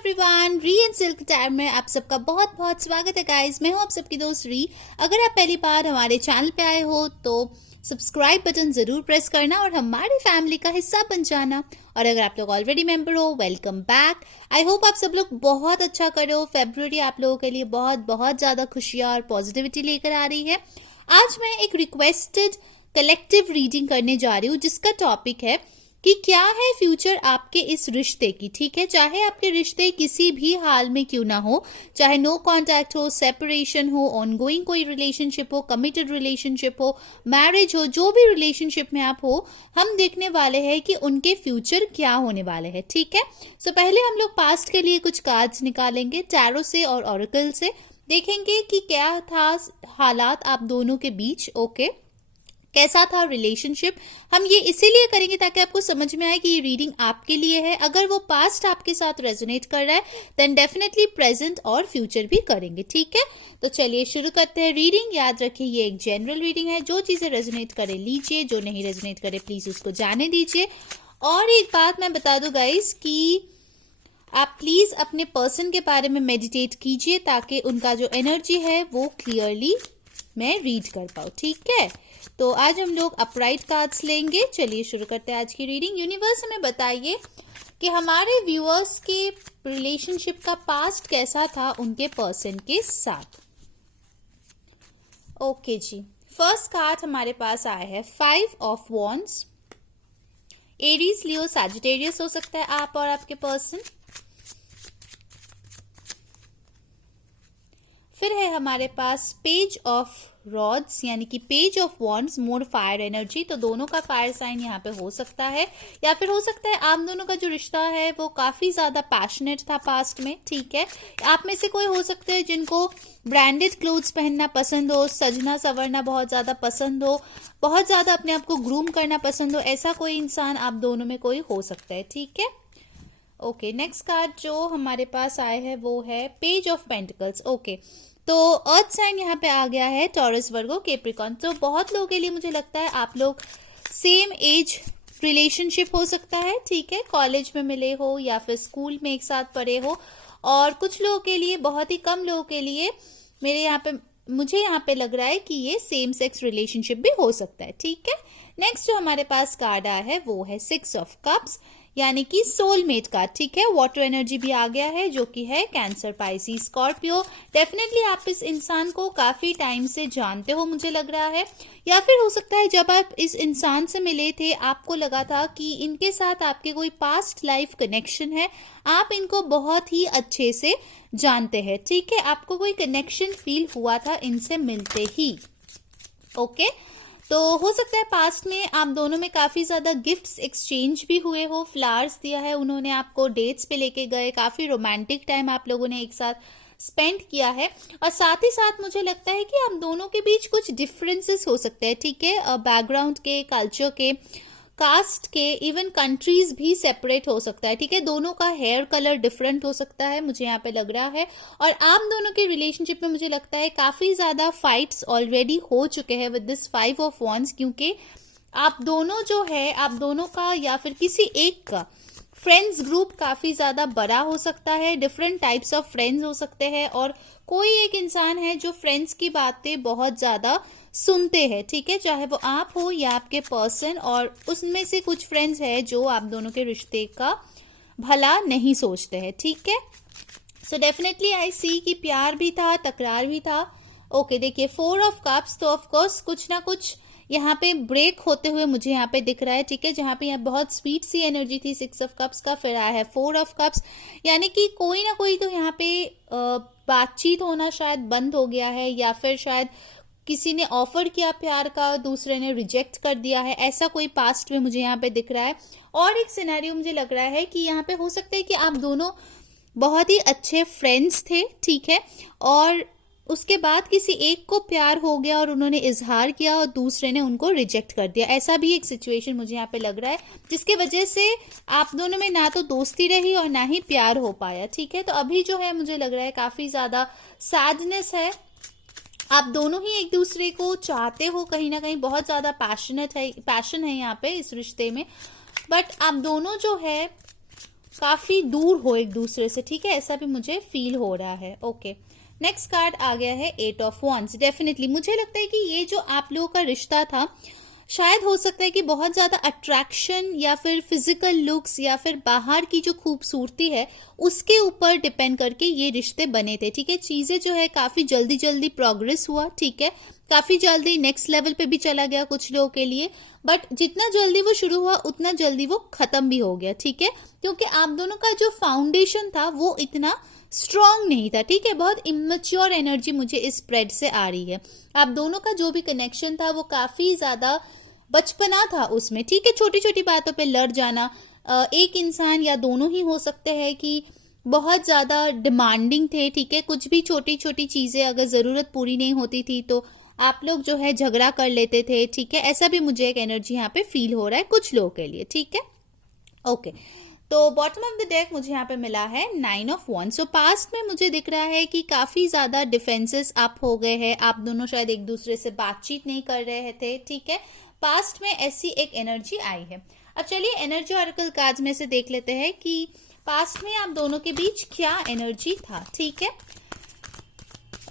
Everyone, री and silk time में आप सबका बहुत बहुत स्वागत है गाइस। मैं हूं आप सबकी दोस्त री। अगर आप पहली बार हमारे चैनल पे आए हो तो सब्सक्राइब बटन जरूर प्रेस करना और हमारी फैमिली का हिस्सा बन जाना। और अगर आप लोग ऑलरेडी मेंबर हो, वेलकम बैक। आई होप आप सब लोग बहुत अच्छा कर हो। फेब्रुअरी आप लोगों के लिए बहुत बहुत ज़्यादा खुशियाँ और पॉजिटिविटी लेकर आ रही है। आज मैं एक रिक्वेस्टेड कलेक्टिव रीडिंग करने जा रही हूँ जिसका टॉपिक है कि क्या है फ्यूचर आपके इस रिश्ते की। ठीक है, चाहे आपके रिश्ते किसी भी हाल में क्यों ना हो, चाहे नो कांटेक्ट हो, सेपरेशन हो, ऑनगोइंग कोई रिलेशनशिप हो, कमिटेड रिलेशनशिप हो, मैरिज हो, जो भी रिलेशनशिप में आप हो, हम देखने वाले हैं कि उनके फ्यूचर क्या होने वाले हैं। ठीक है, सो पहले हम लोग पास्ट के लिए कुछ कार्ड्स निकालेंगे टैरो से और ऑरेकल से। देखेंगे कि क्या था हालात आप दोनों के बीच। ओके, कैसा था रिलेशनशिप। हम ये इसीलिए करेंगे ताकि आपको समझ में आए कि ये रीडिंग आपके लिए है। अगर वो पास्ट आपके साथ रेजोनेट कर रहा है देन डेफिनेटली प्रेजेंट और फ्यूचर भी करेंगे। ठीक है, तो चलिए शुरू करते हैं रीडिंग। याद रखिए ये एक जनरल रीडिंग है, जो चीजें रेजोनेट करे लीजिए, जो नहीं रेजोनेट करे प्लीज उसको जाने दीजिए। और एक बात मैं बता दूं गाइस कि आप प्लीज अपने पर्सन के बारे में मेडिटेट कीजिए ताकि उनका जो एनर्जी है वो क्लियरली मैं रीड कर पाऊँ। ठीक है, तो आज हम लोग अपराइट कार्ड्स लेंगे। चलिए शुरू करते हैं आज की रीडिंग। यूनिवर्स हमें बताइए कि हमारे व्यूअर्स के रिलेशनशिप का पास्ट कैसा था उनके पर्सन के साथ। ओके जी, फर्स्ट कार्ड हमारे पास आया है 5 of wands. Aries, Leo, Sagittarius हो सकता है आप और आपके पर्सन। फिर है हमारे पास पेज ऑफ रॉड्स यानी कि page of wands, more fire energy. तो दोनों का फायर साइन यहाँ पे हो सकता है, या फिर हो सकता है आप दोनों का जो रिश्ता है वो काफी ज्यादा पैशनेट था पास्ट में। ठीक है, आप में से कोई हो सकते हैं जिनको ब्रांडेड क्लोथ्स पहनना पसंद हो, सजना संवरना बहुत ज्यादा पसंद हो, बहुत ज्यादा अपने आप को ग्रूम करना पसंद हो। ऐसा कोई इंसान आप दोनों में कोई हो सकता है। ठीक है, ओके, नेक्स्ट कार्ड जो हमारे पास आए है वो है पेज ऑफ पेंटिकल्स। ओके, तो अर्थ साइन यहाँ पे आ गया है, टॉरस, वर्गो, कैप्रिकॉर्न। तो बहुत लोगों के लिए मुझे लगता है आप लोग सेम एज रिलेशनशिप हो सकता है। ठीक है, कॉलेज में मिले हो या फिर स्कूल में एक साथ पढ़े हो। और कुछ लोगों के लिए, बहुत ही कम लोगों के लिए मुझे यहाँ पे लग रहा है कि ये सेम सेक्स रिलेशनशिप भी हो सकता है। ठीक है, नेक्स्ट जो हमारे पास कार्ड आया है वो है 6 ऑफ कप्स यानी कि सोलमेट कार्ड। ठीक है, वाटर एनर्जी भी आ गया है जो कि है कैंसर, पाइसिस, स्कॉर्पियो। डेफिनेटली आप इस इंसान को काफी टाइम से जानते हो मुझे लग रहा है, या फिर हो सकता है जब आप इस इंसान से मिले थे आपको लगा था कि इनके साथ आपके कोई पास्ट लाइफ कनेक्शन है, आप इनको बहुत ही अच्छे से जानते हैं। ठीक है, आपको कोई कनेक्शन फील हुआ था इनसे मिलते ही। ओके, तो हो सकता है पास्ट में आप दोनों में काफी ज्यादा गिफ्ट्स एक्सचेंज भी हुए हो, फ्लावर्स दिया है उन्होंने आपको, डेट्स पे लेके गए, काफी रोमांटिक टाइम आप लोगों ने एक साथ स्पेंड किया है। और साथ ही साथ मुझे लगता है कि आप दोनों के बीच कुछ डिफरेंसेस हो सकते हैं। ठीक है, बैकग्राउंड के, कल्चर के, कास्ट के, इवन कंट्रीज भी सेपरेट हो सकता है। ठीक है, दोनों का हेयर कलर डिफरेंट हो सकता है मुझे यहाँ पे लग रहा है। और आप दोनों के रिलेशनशिप में मुझे लगता है काफी ज्यादा फाइट्स ऑलरेडी हो चुके हैं विद दिस 5 ऑफ वॉन्ड्स, क्योंकि आप दोनों जो है, आप दोनों का या फिर किसी एक का फ्रेंड्स ग्रुप काफी ज्यादा बड़ा हो सकता है, डिफरेंट टाइप्स ऑफ फ्रेंड्स हो सकते हैं। और कोई एक इंसान है जो फ्रेंड्स की बातें बहुत ज्यादा सुनते हैं। ठीक है, चाहे वो आप हो या आपके पर्सन, और उसमें से कुछ फ्रेंड्स है जो आप दोनों के रिश्ते का भला नहीं सोचते हैं। ठीक है, सो डेफिनेटली आई सी कि प्यार भी था, तकरार भी था। ओके, देखिए 4 ऑफ कप्स, तो ऑफकोर्स कुछ ना कुछ यहाँ पे ब्रेक होते हुए मुझे यहाँ पे दिख रहा है। ठीक है, जहाँ पे यहाँ बहुत स्वीट सी एनर्जी थी 6 ऑफ कप्स का, फिर आया है 4 ऑफ कप्स, यानी कि कोई ना कोई तो यहाँ पे बातचीत होना शायद बंद हो गया है, या फिर शायद किसी ने ऑफर किया प्यार का, दूसरे ने रिजेक्ट कर दिया है। ऐसा कोई पास्ट में मुझे यहाँ पे दिख रहा है। और एक सिनेरियो मुझे लग रहा है कि यहाँ पे हो सकता है कि आप दोनों बहुत ही अच्छे फ्रेंड्स थे। ठीक है, और उसके बाद किसी एक को प्यार हो गया और उन्होंने इजहार किया और दूसरे ने उनको रिजेक्ट कर दिया। ऐसा भी एक सिचुएशन मुझे यहाँ पे लग रहा है, जिसके वजह से आप दोनों में ना तो दोस्ती रही और ना ही प्यार हो पाया। ठीक है, तो अभी जो है मुझे लग रहा है काफी ज्यादा सैडनेस है। आप दोनों ही एक दूसरे को चाहते हो, कहीं ना कहीं बहुत ज्यादा पैशन है यहाँ पे इस रिश्ते में, बट आप दोनों जो है काफी दूर हो एक दूसरे से, ठीक है, ऐसा भी मुझे फील हो रहा है। ओके, नेक्स्ट कार्ड आ गया है 8 ऑफ वॉन्ड्स। डेफिनेटली मुझे लगता है कि ये जो आप लोगों का रिश्ता था, शायद हो सकता है कि बहुत ज्यादा अट्रैक्शन या फिर फिजिकल लुक्स या फिर बाहर की जो खूबसूरती है उसके ऊपर डिपेंड करके ये रिश्ते बने थे, ठीक है। चीजें जो है काफी जल्दी जल्दी प्रोग्रेस हुआ, ठीक है, काफी जल्दी नेक्स्ट लेवल पे भी चला गया कुछ लोगों के लिए, बट जितना जल्दी वो शुरू हुआ उतना जल्दी वो खत्म भी हो गया, ठीक है, क्योंकि आप दोनों का जो फाउंडेशन था वो इतना स्ट्रांग नहीं था, ठीक है। बहुत इमेच्योर एनर्जी मुझे इस स्प्रेड से आ रही है। आप दोनों का जो भी कनेक्शन था वो काफी ज्यादा बचपना था उसमें, ठीक है, छोटी छोटी बातों पे लड़ जाना। एक इंसान या दोनों ही हो सकते हैं कि बहुत ज्यादा डिमांडिंग थे, ठीक है, कुछ भी छोटी छोटी चीजें अगर जरूरत पूरी नहीं होती थी तो आप लोग जो है झगड़ा कर लेते थे, ठीक है, ऐसा भी मुझे एक एनर्जी यहाँ पे फील हो रहा है कुछ लोगों के लिए, ठीक है। ओके, तो बॉटम ऑफ द डेक मुझे यहाँ पे मिला है 9 ऑफ वॉन्ड्स। सो पास्ट में मुझे दिख रहा है कि काफी ज्यादा डिफेंसेस अप हो गए हैं, आप दोनों शायद एक दूसरे से बातचीत नहीं कर रहे थे, ठीक है, पास्ट में ऐसी एक एनर्जी आई है। अब चलिए एनर्जी ऑरेकल कार्ड्स में से देख लेते हैं कि पास्ट में आप दोनों के बीच क्या एनर्जी था, ठीक है।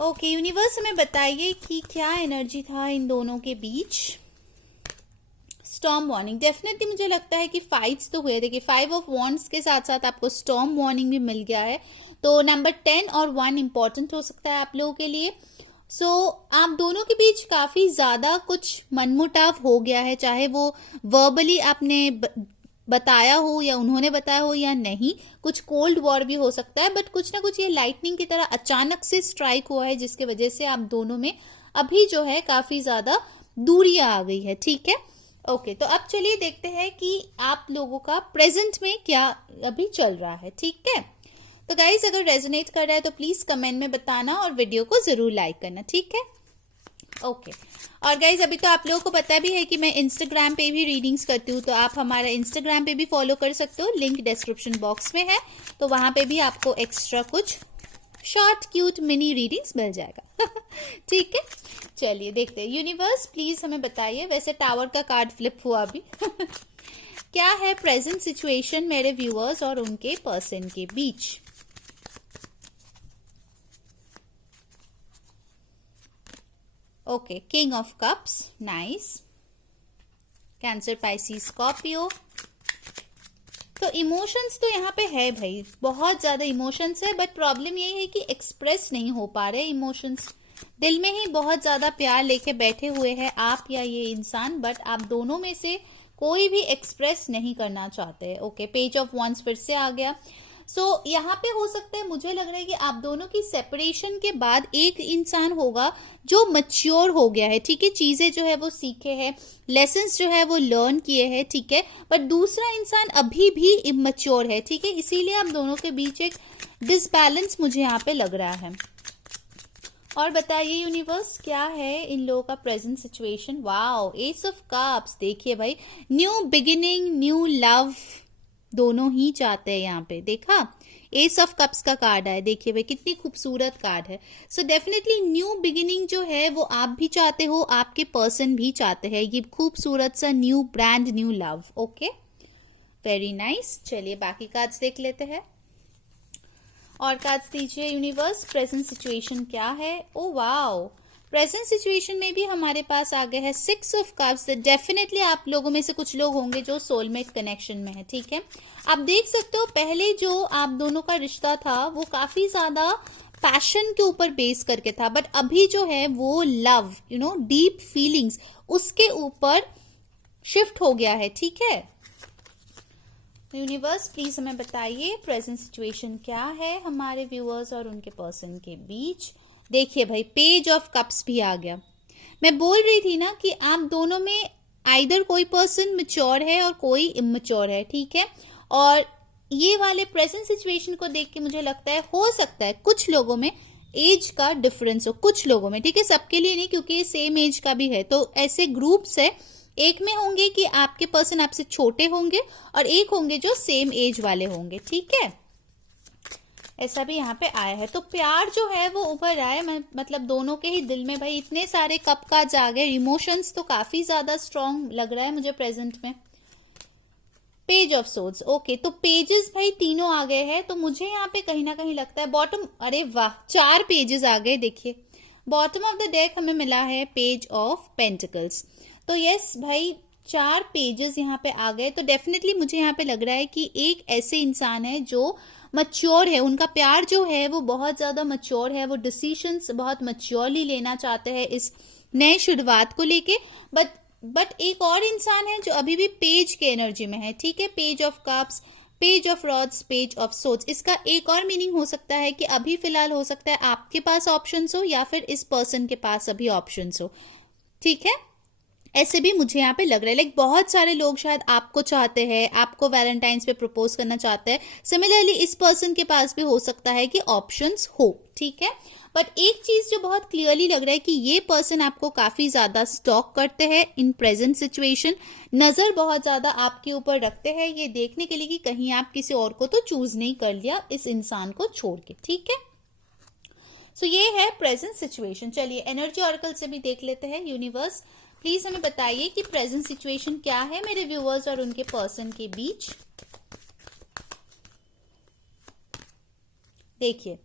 ओके, यूनिवर्स हमें बताइए कि क्या एनर्जी था इन दोनों के बीच। स्टॉर्म वार्निंग, डेफिनेटली मुझे लगता है कि फाइट्स तो हुए थे कि 5 ऑफ वॉन्ड्स के साथ साथ आपको स्टॉर्म वार्निंग भी मिल गया है, तो नंबर 10 और 1 इंपॉर्टेंट हो सकता है आप लोगों के लिए। सो आप दोनों के बीच काफी ज्यादा कुछ मनमुटाव हो गया है, चाहे वो वर्बली आपने बताया हो या उन्होंने बताया हो या नहीं, कुछ कोल्ड वॉर भी हो सकता है, बट कुछ ना कुछ ये लाइटनिंग की तरह अचानक से स्ट्राइक हुआ है जिसकी वजह से आप दोनों में अभी जो है काफी ज्यादा दूरियां आ गई है, ठीक है। ओके, तो अब चलिए देखते हैं कि आप लोगों का प्रेजेंट में क्या अभी चल रहा है, ठीक है। तो गाइज अगर रेजोनेट कर रहा है तो प्लीज कमेंट में बताना और वीडियो को जरूर लाइक करना, ठीक है। ओके, और गाइज अभी तो आप लोगों को पता भी है कि मैं इंस्टाग्राम पे भी रीडिंग्स करती हूँ, तो आप हमारा इंस्टाग्राम पे भी फॉलो कर सकते हो, लिंक डिस्क्रिप्शन बॉक्स में है, तो वहां पे भी आपको एक्स्ट्रा कुछ शॉर्ट क्यूट मिनी रीडिंग्स मिल जाएगा ठीक है, चलिए देखते हैं। यूनिवर्स प्लीज हमें बताइए, वैसे टावर का कार्ड फ्लिप हुआ अभी क्या है प्रेजेंट सिचुएशन मेरे व्यूअर्स और उनके पर्सन के बीच। Okay, king of cups, nice, Cancer, Pisces, Scorpio. तो इमोशंस तो यहाँ पे है भाई, बहुत ज्यादा इमोशंस है, बट प्रॉब्लम ये है कि एक्सप्रेस नहीं हो पा रहे इमोशंस, दिल में ही बहुत ज्यादा प्यार लेके बैठे हुए हैं आप या ये इंसान, बट आप दोनों में से कोई भी एक्सप्रेस नहीं करना चाहते। ओके, पेज ऑफ वॉन्ड्स फिर से आ गया। सो यहाँ पे हो सकता है, मुझे लग रहा है कि आप दोनों की सेपरेशन के बाद एक इंसान होगा जो मैच्योर हो गया है, ठीक है, चीजें जो है वो सीखे हैं, लेसन्स जो है वो लर्न किए हैं, ठीक है, बट दूसरा इंसान अभी भी इमेच्योर है, ठीक है, इसीलिए आप दोनों के बीच एक डिसबैलेंस मुझे यहाँ पे लग रहा है। और बताइए यूनिवर्स क्या है इन लोगों का present situation. Wow, S of cups, देखिए भाई, न्यू बिगिनिंग, न्यू लव दोनों ही चाहते हैं यहाँ पे, देखा, एस ऑफ कप्स का कार्ड है, देखिए भाई कितनी खूबसूरत कार्ड है। सो डेफिनेटली न्यू बिगिनिंग जो है वो आप भी चाहते हो, आपके पर्सन भी चाहते हैं, ये खूबसूरत सा new brand new love. Okay, very nice, चलिए बाकी कार्ड्स देख लेते हैं। और कार्ड्स दीजिए यूनिवर्स, प्रेजेंट सिचुएशन क्या है। ओ वाओ, प्रेजेंट सिचुएशन में भी हमारे पास आ गया है 6 ऑफ कप्स। डेफिनेटली आप लोगों में से कुछ लोग होंगे जो सोलमेट कनेक्शन में है, ठीक है। आप देख सकते हो पहले जो आप दोनों का रिश्ता था वो काफी ज्यादा पैशन के ऊपर बेस करके था, बट अभी जो है वो लव, डीप फीलिंग्स उसके ऊपर शिफ्ट हो गया है, ठीक है। यूनिवर्स प्लीज हमें बताइए प्रेजेंट सिचुएशन क्या है हमारे व्यूअर्स और उनके पर्सन के बीच। देखिए भाई, पेज ऑफ कप्स भी आ गया। मैं बोल रही थी ना कि आप दोनों में आइदर कोई पर्सन मैच्योर है और कोई इमेच्योर है, ठीक है, और ये वाले प्रेजेंट सिचुएशन को देख के मुझे लगता है हो सकता है कुछ लोगों में एज का डिफरेंस हो, कुछ लोगों में, ठीक है, सबके लिए नहीं क्योंकि ये सेम एज का भी है, तो ऐसे ग्रुप्स है, एक में होंगे कि आपके पर्सन आपसे छोटे होंगे और एक होंगे जो सेम एज वाले होंगे, ठीक है, ऐसा भी यहाँ पे आया है। तो प्यार जो है वो उभर रहा है, मतलब दोनों के ही दिल में भाई इतने सारे कप कार्ड्स आ गए, इमोशंस तो काफी ज्यादा स्ट्रांग लग रहा है मुझे प्रेजेंट में। Page of swords. ओके, तो पेजेस भाई तीनों आ गए हैं, तो मुझे यहाँ पे कहीं ना कहीं लगता है बॉटम, अरे वाह 4 पेजेस आ गए। देखिए बॉटम ऑफ द डेक हमें मिला है पेज ऑफ पेंटिकल्स। तो यस भाई 4 पेजेस यहाँ पे आ गए। तो डेफिनेटली मुझे यहाँ पे लग रहा है कि एक ऐसे इंसान है जो मच्योर है, उनका प्यार जो है वो बहुत ज्यादा मच्योर है, वो डिसीजंस बहुत मच्योरली लेना चाहते हैं इस नए शुरुआत को लेके। बट एक और इंसान है जो अभी भी पेज के एनर्जी में है, ठीक है, page of cups, page of rods, page of swords. इसका एक और मीनिंग हो सकता है कि अभी फिलहाल हो सकता है आपके पास ऑप्शंस हो या फिर इस पर्सन के पास अभी ऑप्शंस हो, ठीक है, ऐसे भी मुझे यहाँ पे लग रहा है। लाइक बहुत सारे लोग शायद आपको चाहते हैं, आपको वैलेंटाइंस पे प्रपोज करना चाहते हैं। सिमिलरली इस पर्सन के पास भी हो सकता है कि ऑप्शंस हो, ठीक है। बट एक चीज जो बहुत क्लियरली लग रहा है कि ये पर्सन आपको काफी ज्यादा स्टॉक करते हैं इन प्रेजेंट सिचुएशन, नजर बहुत ज्यादा आपके ऊपर रखते हैं ये देखने के लिए कि कहीं आप किसी और को तो चूज नहीं कर लिया इस इंसान को छोड़ के, ठीक है। सो ये है प्रेजेंट सिचुएशन। चलिए एनर्जी ऑरेकल से भी देख लेते हैं। यूनिवर्स प्लीज हमें बताइए कि प्रेजेंट सिचुएशन क्या है मेरे व्यूअर्स और उनके पर्सन के बीच। देखिए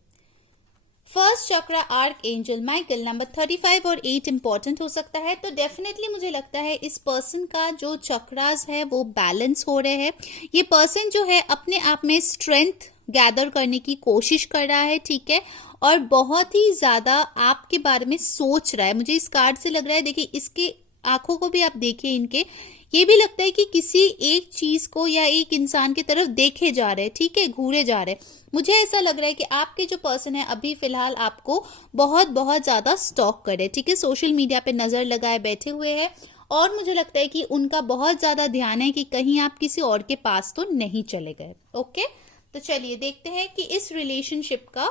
फर्स्ट चक्रा आर्क एंजल माइकल, नंबर 35 और 8 इंपॉर्टेंट हो सकता है। तो डेफिनेटली मुझे लगता है इस पर्सन का जो चक्रास है वो बैलेंस हो रहे हैं। ये पर्सन जो है अपने आप में स्ट्रेंथ गैदर करने की कोशिश कर रहा है, ठीक है, और बहुत ही ज्यादा आपके बारे में सोच रहा है। मुझे इस कार्ड से लग रहा है, देखिए इसके आंखों को भी आप देखिए, इनके ये भी लगता है कि किसी एक चीज को या एक इंसान की तरफ देखे जा रहे हैं, ठीक है, घूरे जा रहे हैं। मुझे ऐसा लग रहा है कि आपके जो पर्सन है अभी फिलहाल आपको बहुत बहुत ज्यादा स्टॉक करे, ठीक है, सोशल मीडिया पे नजर लगाए बैठे हुए हैं। और मुझे लगता है कि उनका बहुत ज्यादा ध्यान है कि कहीं आप किसी और के पास तो नहीं चले गए। ओके, तो चलिए देखते हैं कि इस रिलेशनशिप का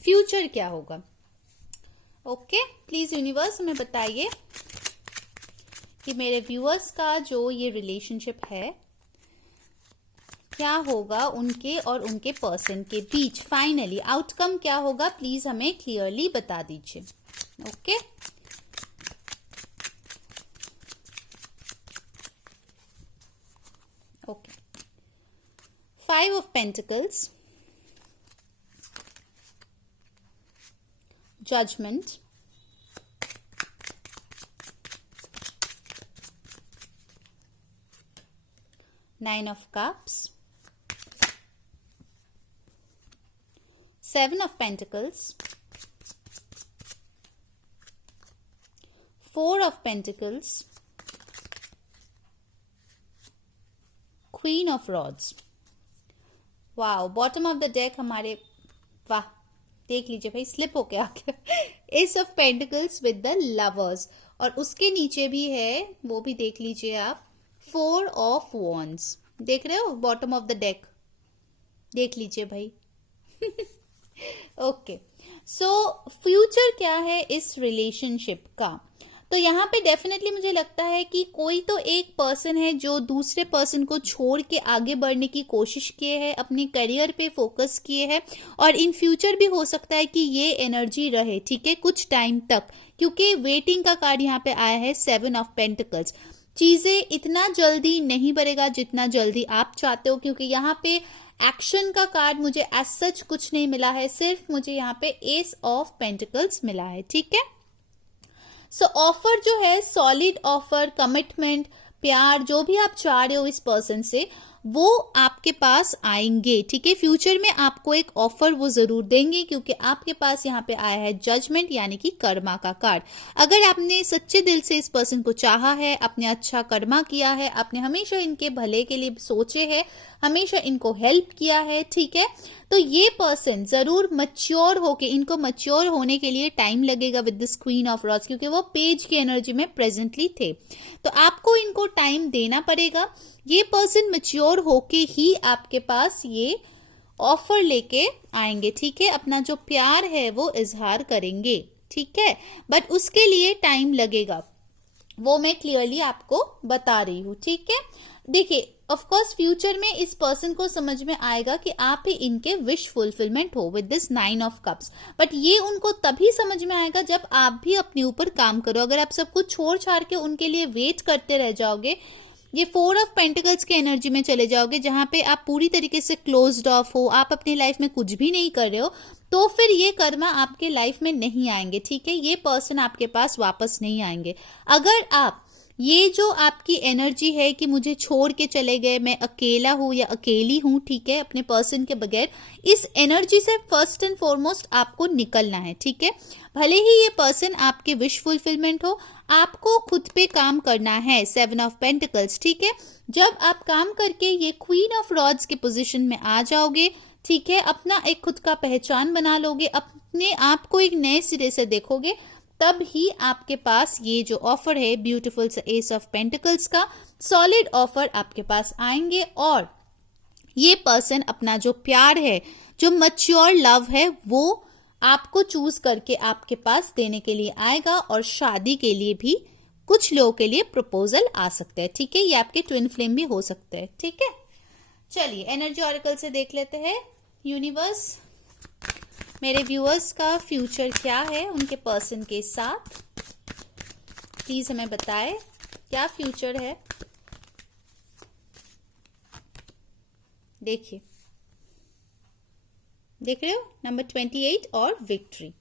फ्यूचर क्या होगा। ओके, प्लीज यूनिवर्स हमें बताइए कि मेरे व्यूअर्स का जो ये रिलेशनशिप है क्या होगा उनके और उनके पर्सन के बीच। फाइनली आउटकम क्या होगा प्लीज हमें क्लियरली बता दीजिए। Okay, okay, 5 of pentacles, judgement, Nine of Cups, 7 of Pentacles, 4 of Pentacles, Queen of Rods। Wow, bottom of the deck हमारे, वाह देख लीजिए भाई स्लिप होके आ गया। S of pentacles with the lovers, और उसके नीचे भी है वो भी देख लीजिए आप, 4 ऑफ वॉन्ड्स। देख रहे हो बॉटम ऑफ द डेक, देख लीजिए भाई। ओके, सो फ्यूचर क्या है इस रिलेशनशिप का। तो यहाँ पे डेफिनेटली मुझे लगता है कि कोई तो एक पर्सन है जो दूसरे पर्सन को छोड़ के आगे बढ़ने की कोशिश किए है, अपने करियर पे फोकस किए हैं, और इन फ्यूचर भी हो सकता है कि ये एनर्जी रहे, ठीक है, कुछ टाइम तक, क्योंकि वेटिंग का कार्ड यहाँ पे आया है 7 ऑफ पेंटिकल्स। चीजें इतना जल्दी नहीं बढ़ेगा जितना जल्दी आप चाहते हो, क्योंकि यहाँ पे एक्शन का कार्ड मुझे एज सच कुछ नहीं मिला है, सिर्फ मुझे यहाँ पे एस ऑफ पेंटिकल्स मिला है, ठीक है। सो ऑफर जो है सॉलिड ऑफर, कमिटमेंट, प्यार, जो भी आप चाह रहे हो इस पर्सन से वो आपके पास आएंगे, ठीक है। फ्यूचर में आपको एक ऑफर वो जरूर देंगे, क्योंकि आपके पास यहाँ पे आया है जजमेंट यानी कि कर्मा का कार्ड। अगर आपने सच्चे दिल से इस पर्सन को चाहा है, आपने अच्छा कर्मा किया है, आपने हमेशा इनके भले के लिए सोचे है, हमेशा इनको हेल्प किया है, ठीक है, तो ये पर्सन जरूर मच्योर होके, इनको मच्योर होने के लिए टाइम लगेगा with this queen of rods, क्योंकि वो पेज की एनर्जी में प्रेजेंटली थे, तो आपको इनको टाइम देना पड़ेगा। ये पर्सन मच्योर होके ही आपके पास ये ऑफर लेके आएंगे, ठीक है, अपना जो प्यार है वो इजहार करेंगे, ठीक है, बट उसके लिए टाइम लगेगा, वो मैं क्लियरली आपको बता रही हूँ, ठीक है। देखिए ऑफ कोर्स फ्यूचर में इस पर्सन को समझ में आएगा कि आप ही इनके विश फुलफिलमेंट हो with this 9 of cups, but ये उनको तभी समझ में आएगा जब आप भी अपने ऊपर काम करो। अगर आप सब कुछ छोड़ छाड़ के उनके लिए वेट करते रह जाओगे ये 4 ऑफ पेंटिकल्स के एनर्जी में चले जाओगे, जहां पे आप पूरी तरीके से क्लोज्ड ऑफ हो, आप अपनी लाइफ में कुछ भी नहीं कर रहे हो, तो फिर ये कर्मा आपके लाइफ में नहीं आएंगे, ठीक है। ये पर्सन आपके पास वापस नहीं आएंगे। अगर आप ये जो आपकी एनर्जी है कि मुझे छोड़ के चले गए, मैं अकेला हूं या अकेली हूं, ठीक है, अपने पर्सन के बगैर, इस एनर्जी से फर्स्ट एंड फॉरमोस्ट आपको निकलना है, ठीक है। भले ही ये पर्सन आपके विश फुलफिलमेंट हो, आपको खुद पे काम करना है। 7 ऑफ पेंटिकल्स, ठीक है। जब आप काम करके ये क्वीन ऑफ रॉड्स के पोजीशन में आ जाओगे, ठीक है, अपना एक खुद का पहचान बना लोगे, अपने आप को एक नए सिरे से देखोगे, तब ही आपके पास ये जो ऑफर है ब्यूटीफुल सा एस ऑफ पेंटिकल्स का सॉलिड ऑफर आपके पास आएंगे, और ये पर्सन अपना जो प्यार है, जो मैच्योर लव है, वो आपको चूज करके आपके पास देने के लिए आएगा, और शादी के लिए भी कुछ लोगों के लिए प्रपोजल आ सकते हैं, ठीक है। ये आपके ट्विन फ्लेम भी हो सकते हैं, ठीक है। चलिए एनर्जी ऑरेकल से देख लेते हैं। यूनिवर्स, मेरे व्यूअर्स का फ्यूचर क्या है उनके पर्सन के साथ, प्लीज हमें बताएं क्या फ्यूचर है। देखिए, देख रहे हो नंबर 28 और विक्ट्री।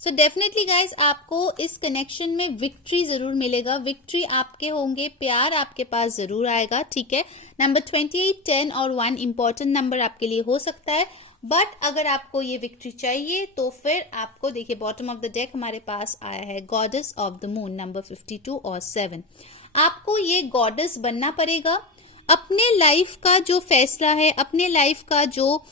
सो डेफिनेटली गाइज, आपको इस कनेक्शन में विक्ट्री जरूर मिलेगा, विक्ट्री आपके होंगे, प्यार आपके पास जरूर आएगा, ठीक है। नंबर 28, 10 और 1 इंपॉर्टेंट नंबर आपके लिए हो सकता है, बट अगर आपको ये विक्ट्री चाहिए तो फिर आपको देखिए बॉटम ऑफ द डेक हमारे पास आया है goddess of the moon number 52 और 7। आपको ये गॉडेस बनना पड़ेगा। अपने लाइफ का जो फैसला है, अपने लाइफ का जो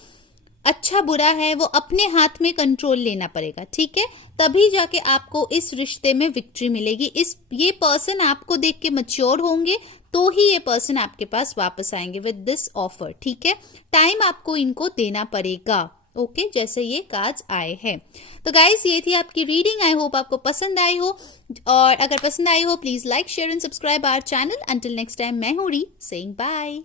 अच्छा बुरा है, वो अपने हाथ में कंट्रोल लेना पड़ेगा, ठीक है। तभी जाके आपको इस रिश्ते में विक्ट्री मिलेगी। ये पर्सन आपको देख के मैच्योर होंगे, तो ही ये पर्सन आपके पास वापस आएंगे विद दिस ऑफर, ठीक है। टाइम आपको इनको देना पड़ेगा, ओके, जैसे ये कार्ड्स आए हैं। तो गाइस, ये थी आपकी रीडिंग। आई होप आपको पसंद आई हो, और अगर पसंद आई हो please like, share and subscribe our channel. Until next time, मैं हूँ री सेइंग बाय।